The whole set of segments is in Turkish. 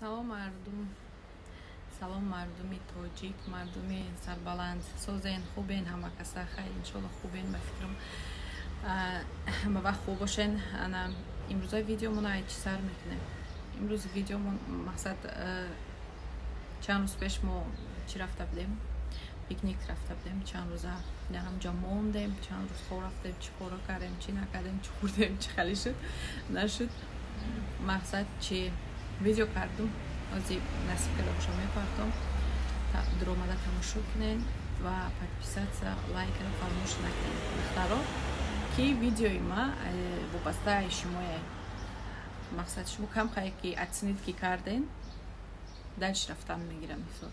Салом мардум. Салом мардуми тоҷик, мардуми сарбаланд. Созен хубен, ҳама каса хайр, иншолло хубен ба фикрам. Ба вақт хуб бошен. Ана имрӯза видеомон ай чӣ сар мекунем? Имрӯз видеомон мақсад чанд рӯз пеш мо чӣ рафта будем? Пикник рафта будем. Чанд рӯза дар ҳамҷо мондем, чанд рӯз хо рафтем, чӣ кора кардем, чӣ накардем, чӣ хӯрдем, чӣ хали шуд, нашуд. Мақсад чӣ видео кардум. Озиб насиб карда боша мепартом. Дуромада тамошо кунен ва подписаться, лайкара фаромӯш накунен. Духтаро ки видеои ма вобастаи шумое. Мақсад шумо кам хае ки оценид ки карден, дальше рафтан мегирам ҳисоб.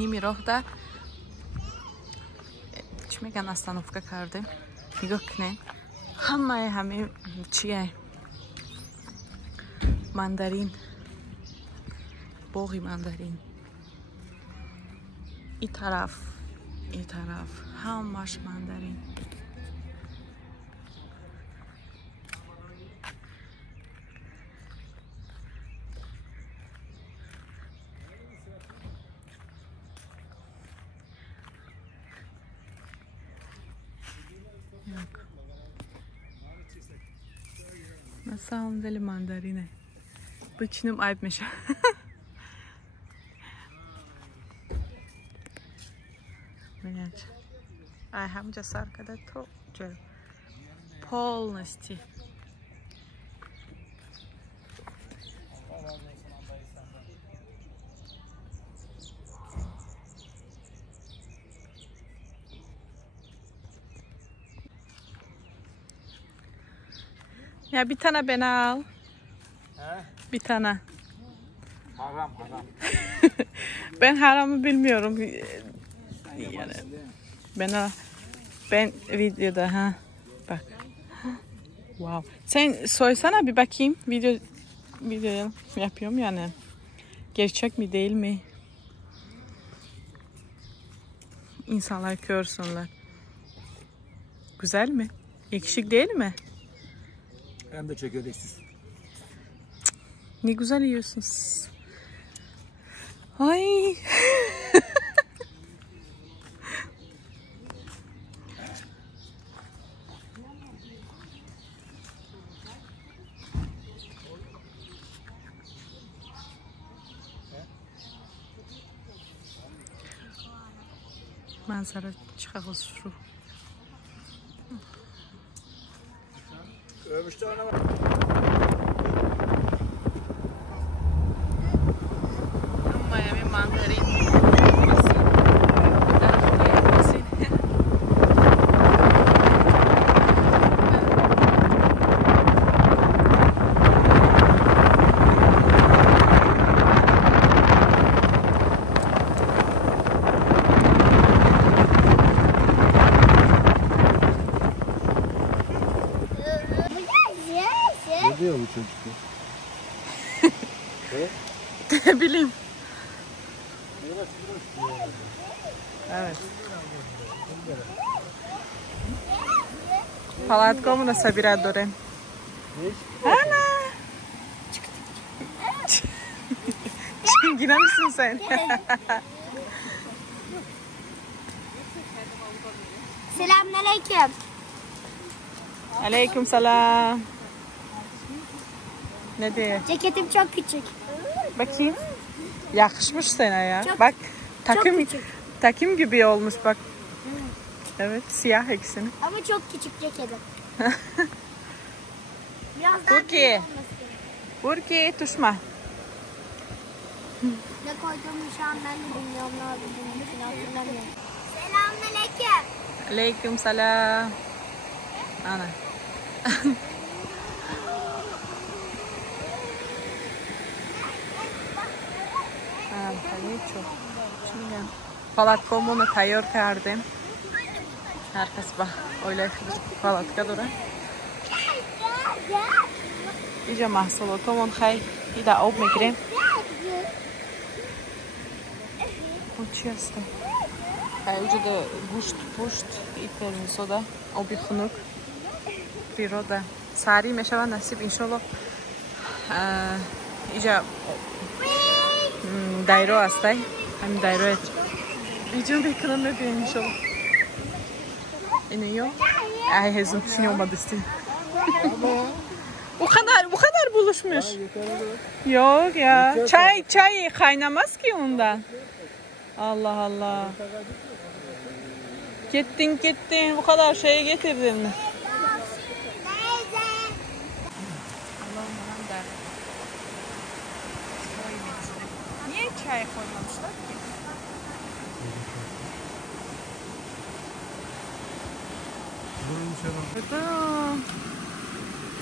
Ними роҳда чӣ меган остановка кардем. Нигоҳ кунен. Ҳамаи ҳамин чие? Мандарин. Боғи мандарин. И тараф ҳамаш мандарин. На самом деле мандарины. Бычным айып меша. Ай ҳамҷа сар када то ҷо полностью. Ya bir tane ben al. Bir tane. Haram. Ben haramı bilmiyorum. Yani ben videoda ha. Bak. Wow. Sen soysana bir bakayım. Video yapıyorum yani. Gerçek mi değil mi? İnsanlar görsünler. Güzel mi? Yakışık değil mi? Hem de çekirdeksiz. Ne güzel yiyorsunuz. Ay. Manzara çıkağız şu. Miami mandarin. Ne diyor bu çocuk? Ne bileyim. Evet. Палатку мы собирать дурем. Ana. Çingene misin sen? Selamünaleyküm. Aleyküm selam. Ne diyor? Ceketim çok küçük. Bakayım. Yakışmış sana ya. Çok- Bak Çok küçük. takım gibi olmuş bak. Evet siyah ikisini. Ama çok küçük ceketim. Biraz daha Burki. büyük olması gerek. Burki tuşma. Ne koyduğumu şu an ben de bilmiyorum. Ne yapacağımı hatırlamıyorum. Selamünaleyküm. Aleyküm selam. Ana. Palatkomunu tayyor kardem. Herkes bak öyle palatka dura. İyice mahsulatomon hay. Bir de ob میگیریم. Bu چی است؟ وجود گوشت پشت این soda آبی خنک پیروده سری میشه و نصیب انشالله اینجا دایره هسته همین دایره اینجا بکنم ببین انشالله اینه یا ای hezim şey olmadı istedim. Bu kadar buluşmuş. Yok ya. Çay kaynamaz ki ondan. Allah Allah. Gittin bu kadar şeyi getirdin. Niye çay koymamışlar ki?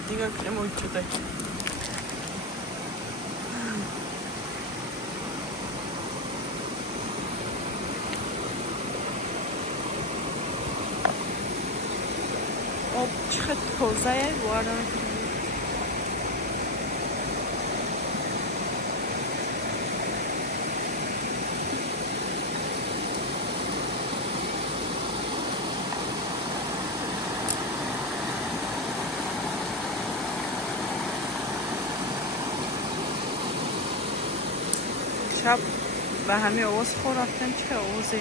Diga que é muito daqui. O çıkıt pozaya bu arada. شب به همه آواز خور رفتم چه آوازی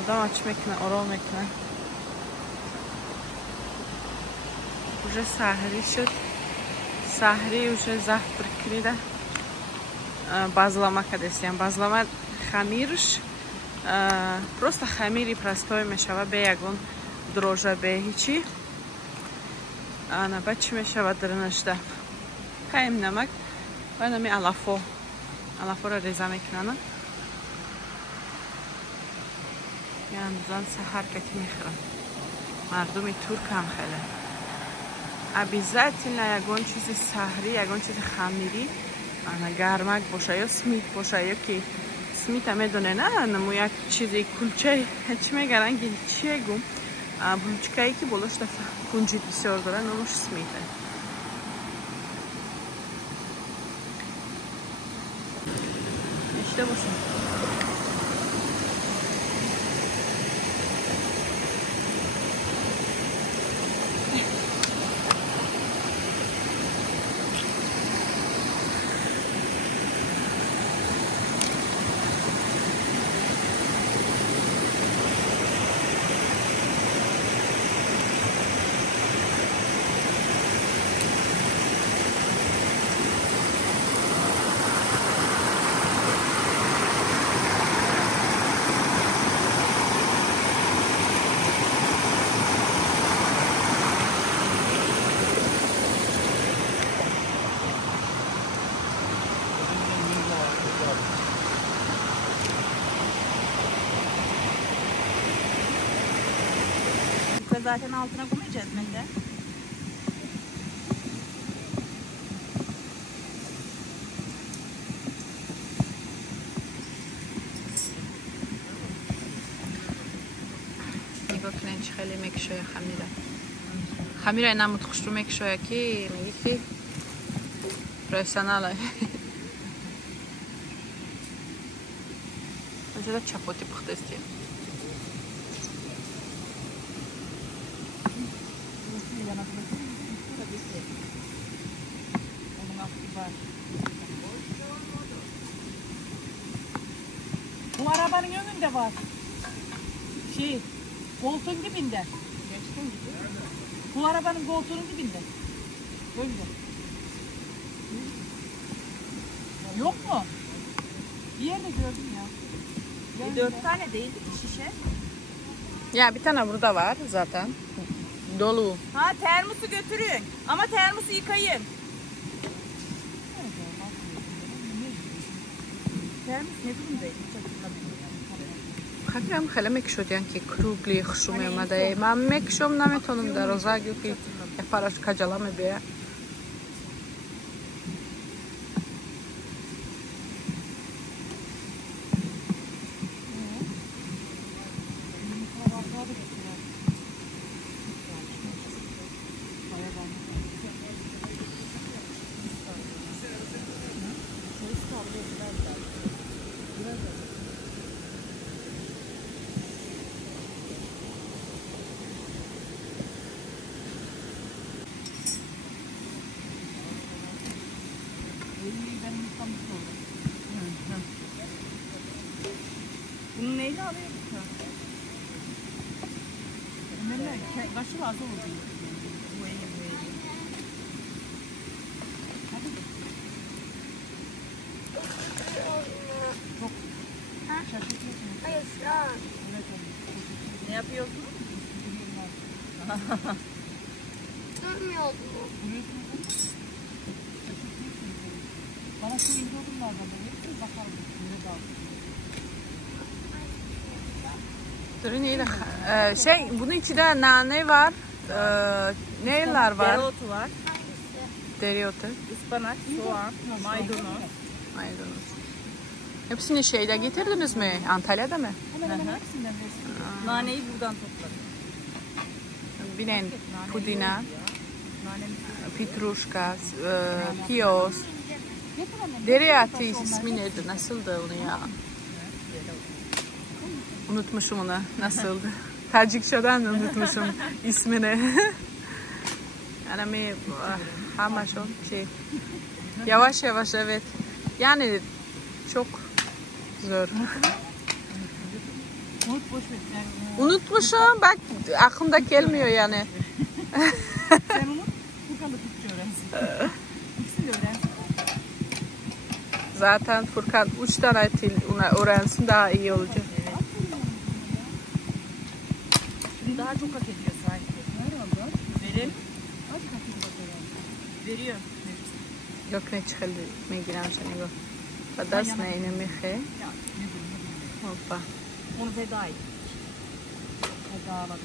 آدم اچ میکنه آرام میکنه уже سحری شد سحری уже завтра крида базлама кадесям базлама хамирш просто хамири простой мешава бе ягон дрожжа бе ҳичи ана ба чӣ мешава дрнашда хаим намак ва нами алафо алафора реза мекунана янзан саҳар кати мехӯрам мардуми туркам хеле обязательно ягон чизи саҳрӣ ягон чизи хамирӣ ана гармак боша ё смит боша ё ки смита медоне на намо як чизи кулчаи чӣ мегаран ки чие гум булочкае ки болошда кунҷи бисёр дора номаш смита ишта бошам zaten altına koyacağız bende. نگاه کنین چه خیلی میکشوی خمیره خمیره اینا متخوش رو میکشوی که میگی که پروفسیوناله اینجا چپاتی پخته استیم Bu arabanın önünde var. Koltuğun dibinde. Bu arabanın koltuğunun dibinde. Önde. Yok mu? Bir yerde gördüm ya. 4 tane değildi ki şişe. Ya bir tane burada var zaten. Dolu. Ha termosu götürün. Ama termosu yıkayın. Termos ne durumdaydı? خیلی خیلی میکشودن که کروگلی خشوم اومده. من میکشم نمیتونم در روزا که پارش کجلا میبیه. Bunu neyle alıyor bu kadar? Başı varsa olur. Bu eğim. Hadi. Çok şaşırtıyorsun. Hayır şu an. Ne yapıyorsun? Durmuyordu. Bana şu ince odunlardan da verirsin bakalım. Ne daha? Durun iyi de şey bunun içinde nane var. Neler var? Dereotu var. Dereotu. Ispanak, soğan, maydanoz. Maydanoz. Hepsini şeyle getirdiniz mi? Antalya'da mı? Hemen hepsinden versin. Naneyi buradan topladım. Binen pudina, pitruşka, piyos. Dereotu ismi nedir? Nasıldı onu ya? Unutmuşum onu. Nasıldı? Tacikçadan unutmuşum ismini. Yani hamaşon şey. Yavaş yavaş evet. Yani çok zor. Unutmuşum. Bak aklımda gelmiyor yani. Sen unut, Furkan da Türkçe öğrensin. İkisini de öğrensin. Zaten Furkan 3 tane dil öğrensin daha iyi olacak. Daha çok hak ediyor sanki. Verelim. Azıcık hak ediyor bakalım. Veriyor. Yok ne çıkıldı. Megiram şunu. Fadas ne yine mehe. Hoppa. Onu feda et. Fedaladık.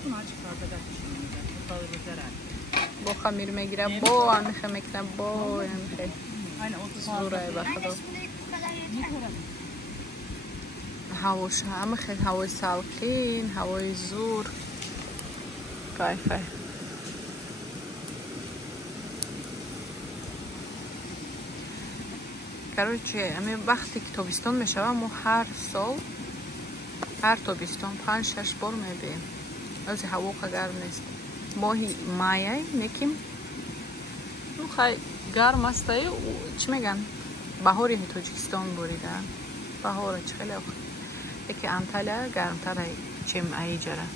Okun açık fazla bağırır herhalde. Bu hamir megira bo anne mekna bo anne. Aynen o Zuraya bakalım. Anne şimdi bu kadar yeter. هواش همه خیلی هوای سلقین هوای زور کایفه короче همه وقتی که تابستان میشه ما هر سال هر تابستان 5-6 بار میبینیم از هوا گرم نیست ماهی مایه میکیم ну خیلی گرم است چی میگن بهاری تاجیکستان بریده بهار خیلی Peki Antalya گرمتر چیم ای جره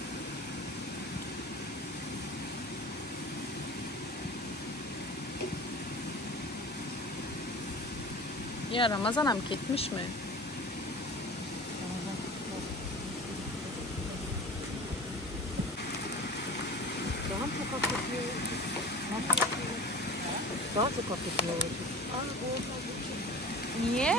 ya Ramazan hem gitmiş mi? Daha çok hak ediyor. Daha çok hak ediyor. Niye?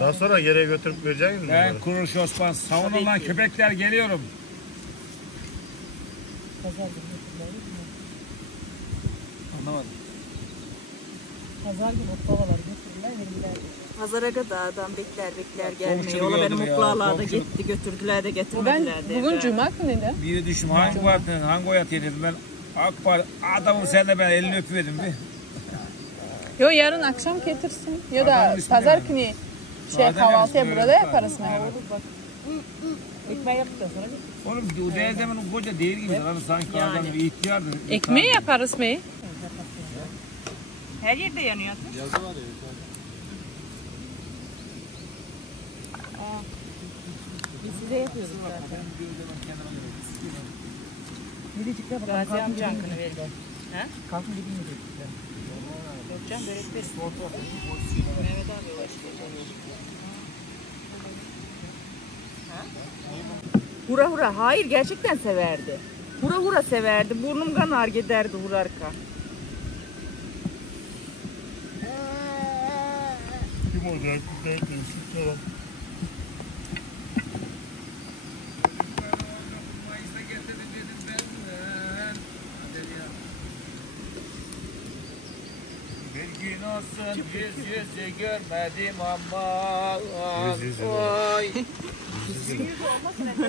Daha sonra yere götürüp verecek misin? Ben Kuruş Osman. Savunulan köpekler geliyorum. Anlamadım. Pazar günü oklavalar götürdüler verirler. Pazara kadar adam bekler gelmiyor. Komşuluk Ola benim gördüm ya, oklavalarda komşuluk. gitti götürdüler de Ben getirmediler de. bugün cuma günüydü. Biri düştüm. Hangi partinin, hangi oy atıyor dedim ben. AK Parti adamım sen de ben elini öpüverdim bir. Yo yarın akşam getirsin. Ya da Adamın ismi pazar ne? günü Madem kahvaltıya ismi burada öyle yaparız mı? Ekmeği yaptıktan sonra git. Oğlum o değerzemin koca değil gibi. Lan sanki adam ihtiyardı. Ekmeği yaparız mı? Her yerde yanıyor. Biz size yapıyoruz zaten. Biricik'te bakalım. Gazi amca hakkını verin. Ha? Kalkın gidin Biricik'te. Yok canım börek verin. Mehmet abi başlayacak. Hura hura. Hayır gerçekten severdi. Hura hura severdi. Burnum kanar giderdi hurarka. olacak. Tamam. Bir gün olsun yüz yüzü görmedim ama Yüz yüzü oy.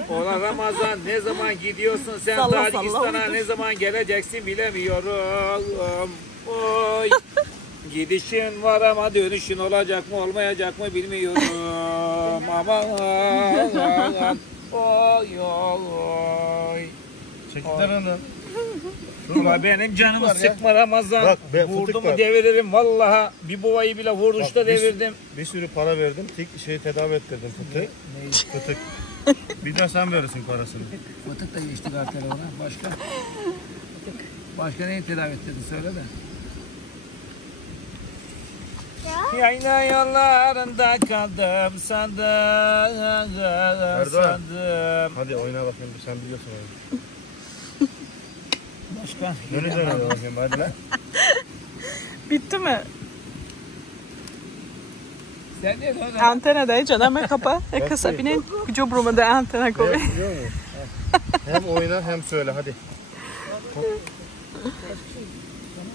Ola Ramazan ne zaman gidiyorsun sen Salla, Tacikistan'a salla. ne zaman geleceksin bilemiyorum. Oy. Gidişin var ama dönüşün olacak mı olmayacak mı bilmiyorum. Aman oy oy. Çekikler hanım. Ula benim canımı sıkma Ramazan. Bak, ben Vurdu fıtık mu var. deviririm vallahi. Bir buvayı bile vuruşta Bak, devirdim. Bir sürü para verdim. Tedavi ettirdim fıtığı. Fıtık. Bir de sen verirsin parasını. Fıtık da geçti kartele ona. Başka? Başka neyi tedavi ettirdin söyle de. Yayla yollarında kaldım sandım. Erdoğan. Sandım. Hadi oyna bakayım. Sen biliyorsun oyunu. Başka? Dönün bakayım hadi lan. Bitti mi? Sen ne diyorsun? Antena dai già da me kapa. E kasabinin gücü da antena koy. Evet, biliyor musun? Hem oyna hem söyle hadi.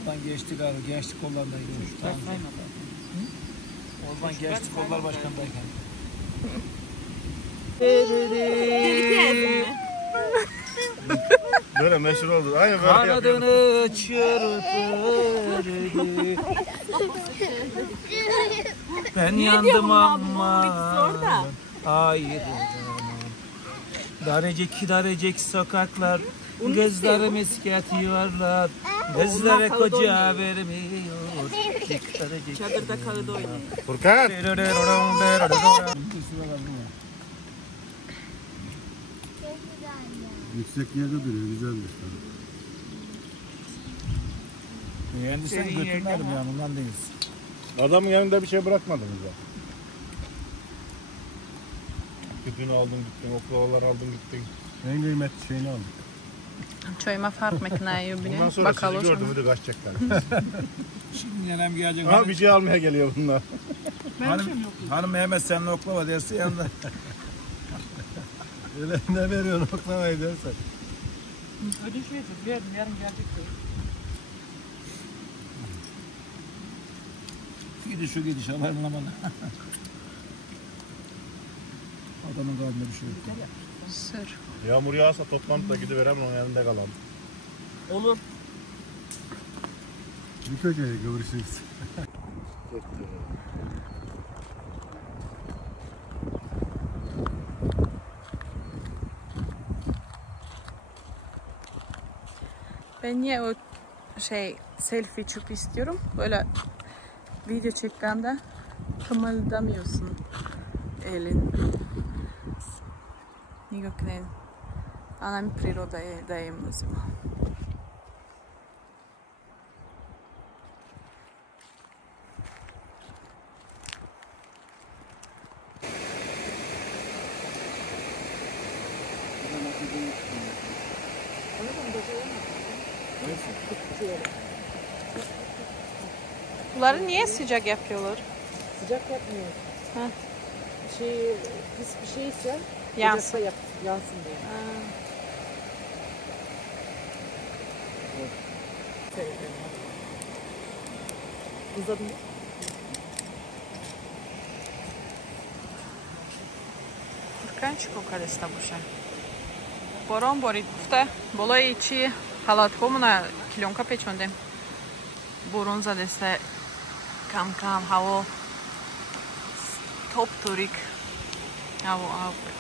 Oradan geçtik abi. Gençlik kollarından gidiyormuş. Tamam. Oradan gençlik kollar başkanındayken. Böyle meşhur oldu. Aynen böyle yapıyorum. Kanadını çırpırdı. Ben yandım ama ayrıldım. Darecek sokaklar gözlerim isket yiyorlar. Gözlere koca vermiyor. Çadırda kağıdı oynuyor. Furkan. Yüksek yerde duruyor, güzelmiş. Mühendisleri götürmedim ya bundan değiliz. Adamın yanında bir şey bırakmadınız ya. Tütünü aldın gittin, oklavalar aldın gittin. En kıymetli şeyini aldık. Çayma fark makinayı Bundan bile. sonra sizi Bakalım. gördü mü de kaçacaklar. Şimdi nenem gelecek. Ha bir şey almaya geliyor bunlar. Hanım Mehmet senin oklava dersi yanında. Öyle ne veriyorsun oklamayı dersen. Ödünç vereceğiz. Verdim. Yarın gelecek diyor. Gidiş haberin aman. Adamın kalbinde bir şey yok. Sır. Yağmur yağsa toplantıda gidiverem onun yanında kalalım. Olur. Bir köşeye görüşürüz. Ben niye o selfie çup istiyorum? Böyle video çektiğinde kımıldamıyorsun elin. Nikakve она mi priroda je da je uzima. Bunları niye sıcak yapıyorlar? Sıcak yapmıyor. Ha. Pis bir şeyse Yansın. yansın diye. Uzadım. Пурканчико къде ставаше? Борон борид гуфта болои чи халатҳомо на килёнка печондем. Борон задеста кам ҳаво топ турик ҳаво абр.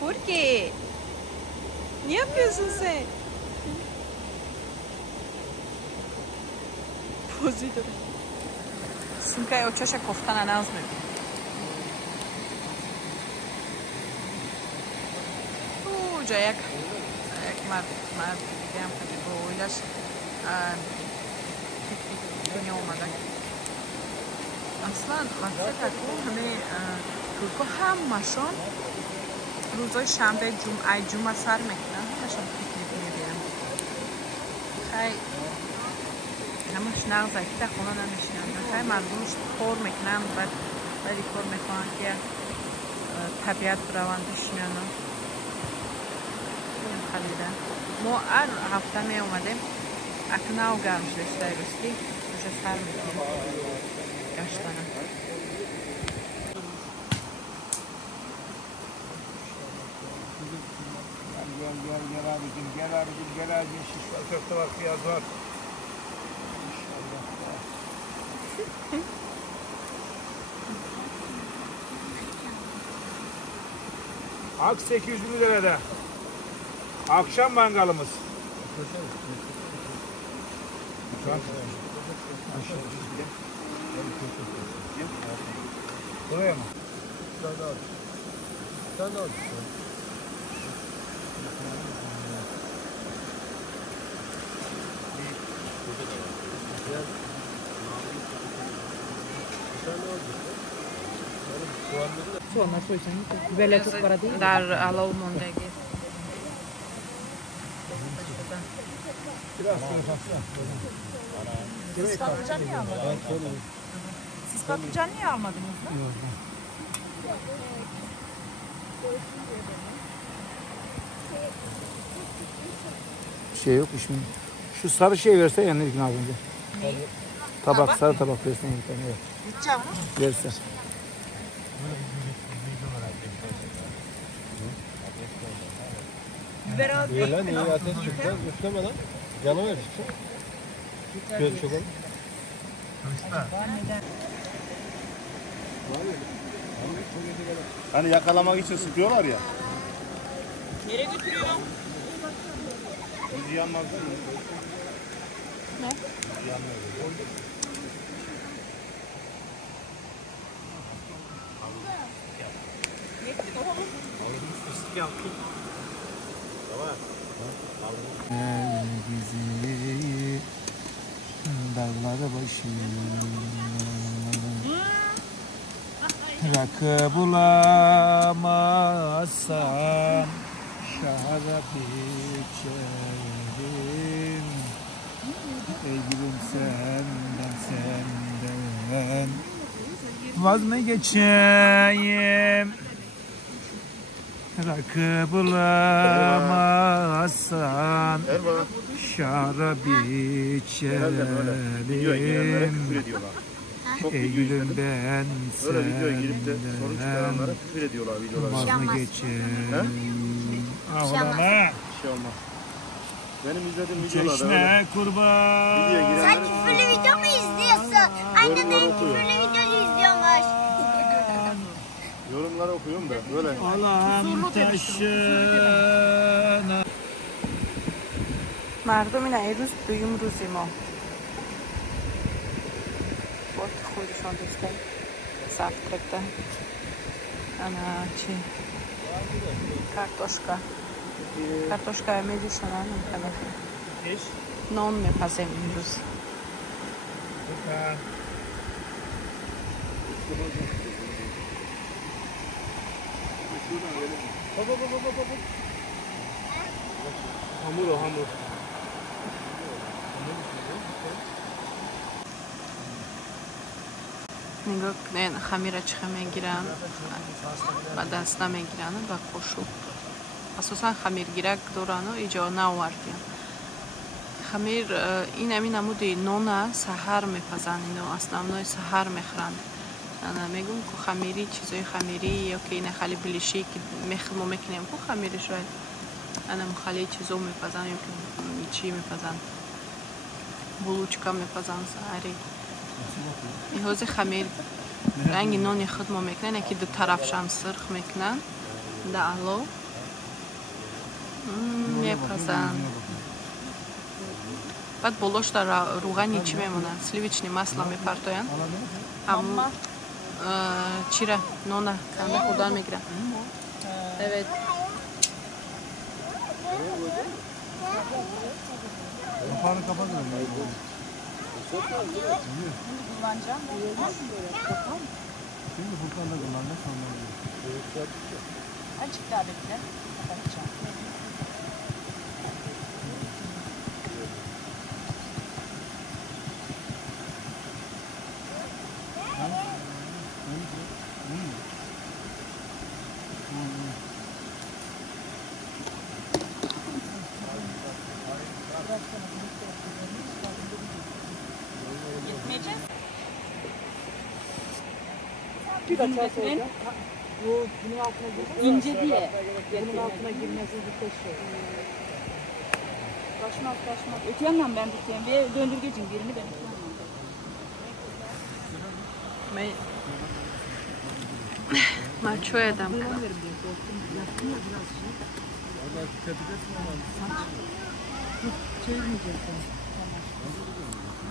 Furki! Ne yapıyorsun sen? Pozitor. Снимка от чаша кофта на нас не. Джаяк. Джаяк мар видям къде го уляш. Не омага. اصلا وقتی تکو همه ترکو همشون روزای شنبه جمعه سر میکنن همشون پیکنیک میرن خیلی همش نغزه که در خونه نمیشنن خیلی مردمش کار میکنن ولی کار میکنن که طبیعت براوندش میانن خلیده ما هر هفته می اومدیم اکنه او گرم شدش دایرستی اونجا سر میکنیم گشتنه Gel abicim şiş var, köfte var, piyaz var. Ak 800 lirada. Akşam mangalımız. Buraya mı? Sen de al. Sonra soysan böyle çok para değil. در علاو موندگی Siz patlıcan niye almadınız? Siz patlıcan niye almadınız? Şey yok şimdi. Şu sarı şey verse yanına ilgin az önce. Tabak, sarı tabak versen bir tane. Evet. Gideceğim mi? Verse. Biber aldım. İyi lan iyi ateş çıktı. Üfleme lan. Canavar çıktı. Göz çok oldu. Hani yakalamak için sıkıyorlar ya. Nereye götürüyor? Yüzü yanmaz değil mi? Ne? Yüzü yanmıyor. Bizi dağları başında rakı bulamazsam şarap içerim ey gülüm senden vaz mı geçeyim rakı bulamazsan şarap içerim ey gülüm ben Böyle videoya girip de soru çıkaranlara senden küfür ediyorlar videolarda. vaz mı geçeyim Bir şey olmaz. Benim izlediğim videolarda çeşme öyle. kurban Videoya Sen girenler küfürlü video mu izliyorsun? Anne ben küfürlü video izliyormuş. yorumları okuyorum da böyle. Allah'ım taşına مردم این روز دویم روزی ما باید خودشان دوستن завтракта انا چی کارتوشکا میدیشن نان میپزیم این روز Hamur o hamur. نگاه کنین خمیر چخه میگیرن و دست نمیگیرن و قشو اساسا خمیر گیرک دورن و ایجا نوردیم خمیر این همین نمودی نونه سحر میپزن اینو основной سحر میخورن انا میگم که خمیری چیزای خمیری یا که این خالی بلیشی که میخمو میکنیم که خمیرش رو انا خالی چیزو میپزن یا که چی میپزن بلوچکا میپزن سحری این حوض خمیر رنگ نانی خود ما میکنن یکی دو طرفشان سرخ میکنن در علو میپزن بعد بلوش در روغنی چی میمونن سلیویچنی масла میپرتوین همون چیره نونه کنده خودان میگیرن evet Kapağını kapatın. Şimdi kullanacağım. Bakalım. Şimdi Furkan'da kullanacak ondan. Azıcık daha bekle. Kapatacağım. Gitmeyeceğiz. Bunun altına girmez. İnce diye. Bunun altına girmesi bir tek şey. Kaçmaz. Öte yandan ben tutayım. Bir döndürgecin birini ben tutayım. Ma çöye dam.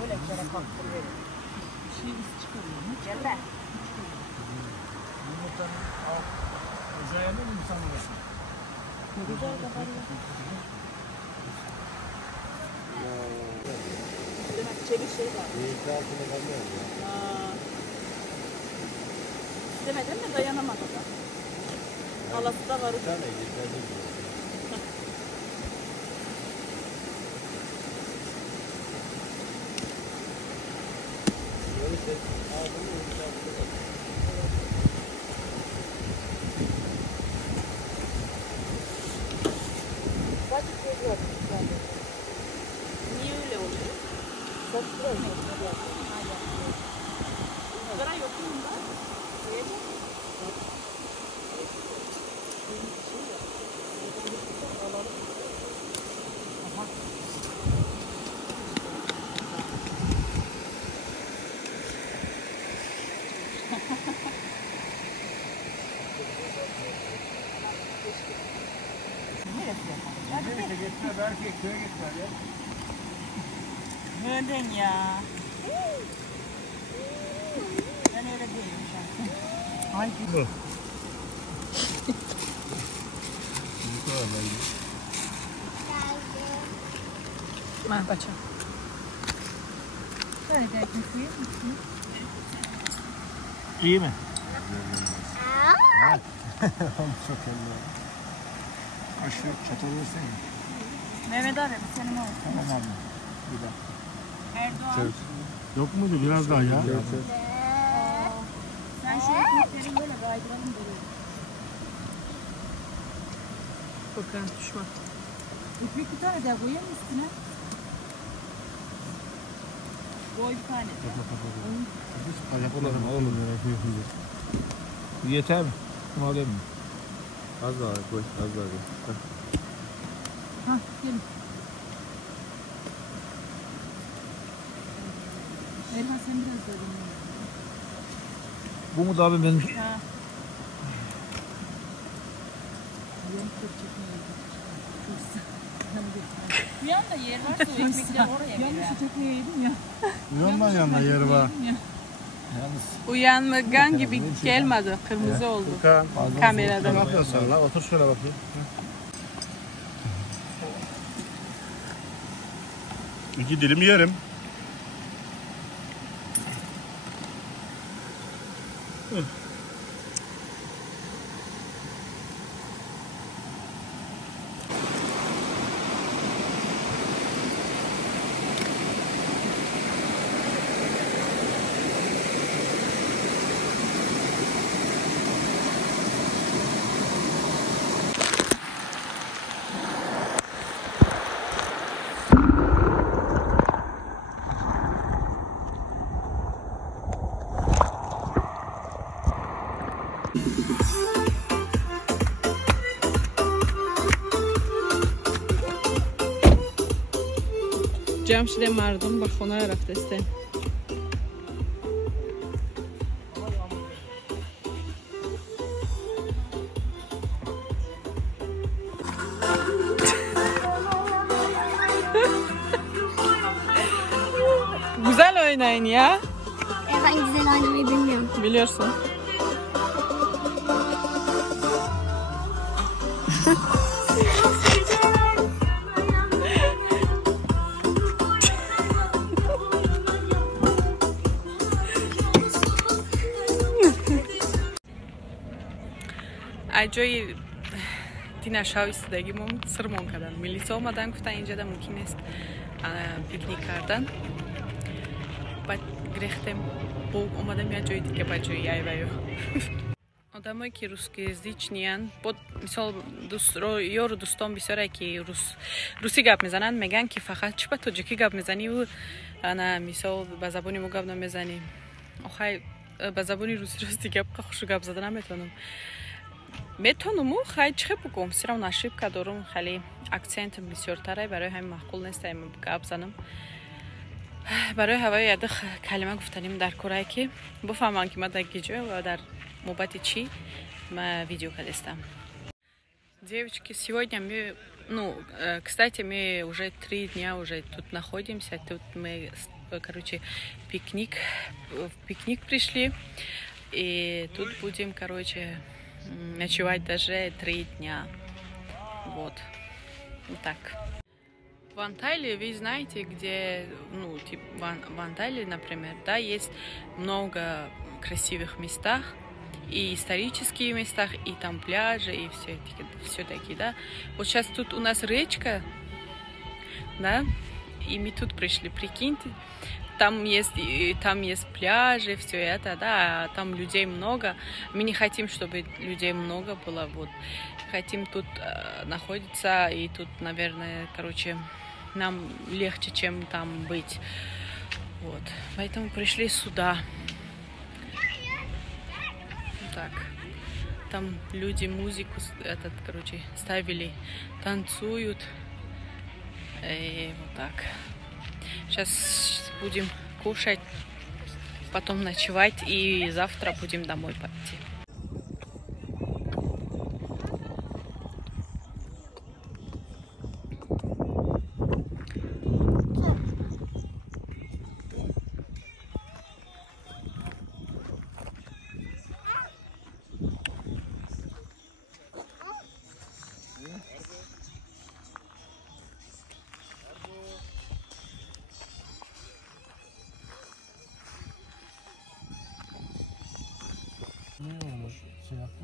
Böyle kere kalktırıverim. Şey iz çıkarıyor. Gel be. Ocağına mı insan burası? Çevir şey var. İstemedim de dayanamadım da. Halası da var. Niye öyle oluyor? Sigara yok mu bunda? Koyacak. Belki köye gitmez ya. Önden ya. Ben öyle değilim şahsen. Hangi? Bu. Ma bacha. Nerede köküyor? İyi mi? Çok elli. Aşı çatalı versene. Mehmet abi bu senin olsun. Tamam abi. Bir dakika. Erdoğan. Yok muydu biraz daha ya? Sen şey ekmekleri böyle kaydıralım böyle. Furkan düşman. İpek bir tane daha koyayım mı üstüne? Koy bir tane. Yeter mi? Bunu alayım mı? Az daha koy. Az daha koy. Hah gelin. Erhan sen biraz daha dinle. Bu mu da abi benim? Ha. Yanık çok çekmeye Bir yanda yer varsa o ekmekler oraya Yanlış girer. çekmeye yedim ya. Uyanma yanına yeri var. Uyanmagan gibi gelmedi. Kırmızı oldu Furkan. Ne kamerada. yapıyorsun sen lan? Otur şöyle bakayım. İki dilim yerim. جمشید مردم به خونه رفتستن. Güzel oynayın ya. Ben güzel oynamayı bilmiyorum. Biliyorsun. аҷои динашави истодагимон сирмон кардан. Милиса омадан гуфтан инҷада мумкин нест пикник кардан. Баъд грехтем омадам як ҷои дига ба ҷои айваю. Одамое ки русскоязычниян, мисол ёру дӯстон бисёре ки русӣ гап мезананд, мегӯянд ки фақат чӣ ба тоҷикӣ гап мезаниву мисол ба забони мо гап намезанӣ. Охай ба забони русӣ расти хушу гап зада наметавонам. Метавонаму хай чӣ хел бигӯям, всё равно ошибка дорум, хеле акцентам бисёртаре, барои ҳамин маъқул нест гап занам. Барои ҳаваи ядих калима гуфтаним дар корае ки буфаҳманд ки ма дар гиҷо ва дар мобати чӣ ма видео кадестам. Девочки, сегодня мы, кстати, мы уже 3 дня уже тут находимся. Тут мы, короче, в пикник пришли. И тут будем, короче, ночевать даже 3 дня. Вот так. В Анталии, вы знаете, где, в Анталии, например, да, есть много красивых местах. И исторические места, и там пляжи, и все такие, да. Вот сейчас тут у нас речка, да, и мы тут пришли, прикиньте, там есть пляжи, все это, да, там людей много. Мы не хотим, чтобы людей много было, вот. Хотим тут находиться, и тут, наверное, короче, нам легче, чем там быть. Вот, поэтому пришли сюда. Так, там люди музыку ставили, танцуют, и вот так. Сейчас будем кушать, потом ночевать, и завтра будем домой пойти.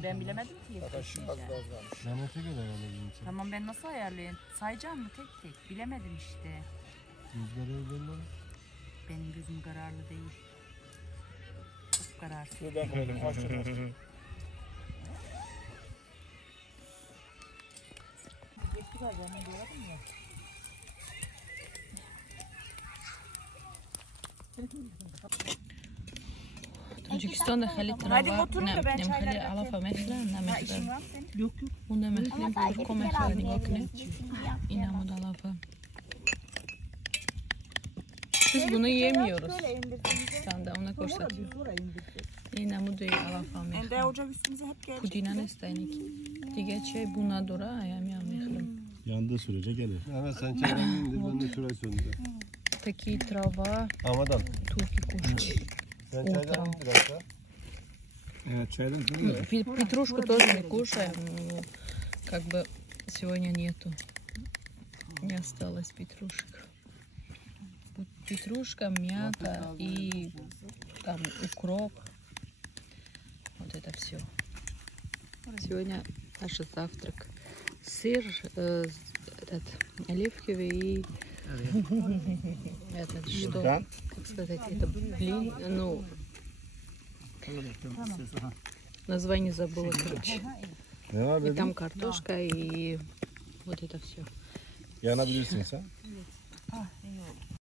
Ben bilemedim ki. Ben öte kadar alayım. Tamam, ben nasıl ayarlayayım? Sayacağım mı tek tek? Bilemedim işte. Rüzgar evlerinde. Benim gözüm kararlı değil. Çok kararsız. Таджикистонда хеле трава, хеле алафа мехла, намехла. Он намехлим, турко мехла, нигоҳ кунед. Ин ҳамуд алафа. Biz bunu yemiyoruz. Sen de ona koşatıyor. Ин ҳамуди алафа мехла. Pudina nestaynik. Diğer şey buna dora ayam mехлим. Yandığı sürece gelir. Evet, sen çayını indir, ben de şurayı söndüreyim. Такие трава, Havadan. турки кушают. Sen çaydan indir aşağı. Evet, çaydan sonra. Петрушку тоже не кушаем, но как бы сегодня нету. Не осталось петрушек. Петрушка, мята и там укроп. Вот это все. Сегодня наш завтрак. Сыр, этот оливковый и этот что? Как сказать, это блин, название забыла, короче. И там картошка и вот это все. Yanabilirsin sen.